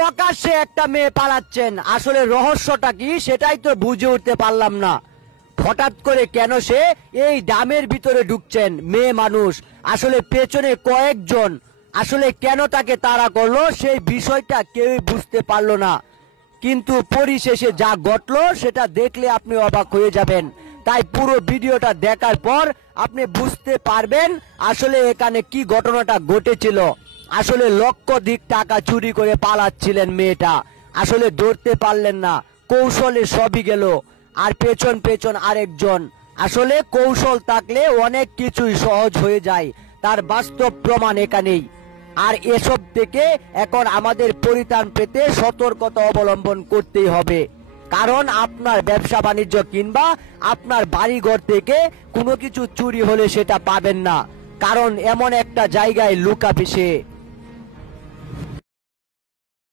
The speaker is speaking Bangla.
প্রকাশ্যে একটা মেয়ে পালাচ্ছেন, আসলে রহস্যটা কি সেটাই তো বুঝে উঠতে পারলাম না। হঠাৎ করে কেন সে এই ডামের ভিতরে ঢুকছেন মেয়ে মানুষ, আসলে পেছনে কয়েকজন, আসলে কেন তাকে তাড়া করলো সেই বিষয়টা কেউই বুঝতে পারলো না। কিন্তু পরিশেষে যা ঘটলো সেটা দেখলে আপনি অবাক হয়ে যাবেন। তাই পুরো ভিডিওটা দেখার পর আপনি বুঝতে পারবেন আসলে এখানে কি ঘটনাটা ঘটেছিল। আসলে লক্ষাধিক টাকা চুরি করে পালাচ্ছিলেন মেয়েটা, আসলে ধরতে পারলেন না, কৌশলে সবই গেল। আর পেছন পেছন আরেকজন, আসলে কৌশল থাকলে অনেক কিছুই সহজ হয়ে যায়, তার বাস্তব প্রমাণ এখানেই। আর এসব থেকে এখন আমাদের পরিত্রাণ পেতে সতর্কতা অবলম্বন করতেই হবে, কারণ আপনার ব্যবসা বাণিজ্য কিংবা আপনার বাড়িঘর থেকে কোনো কিছু চুরি হলে সেটা পাবেন না, কারণ এমন একটা জায়গায় লুকাবে সে।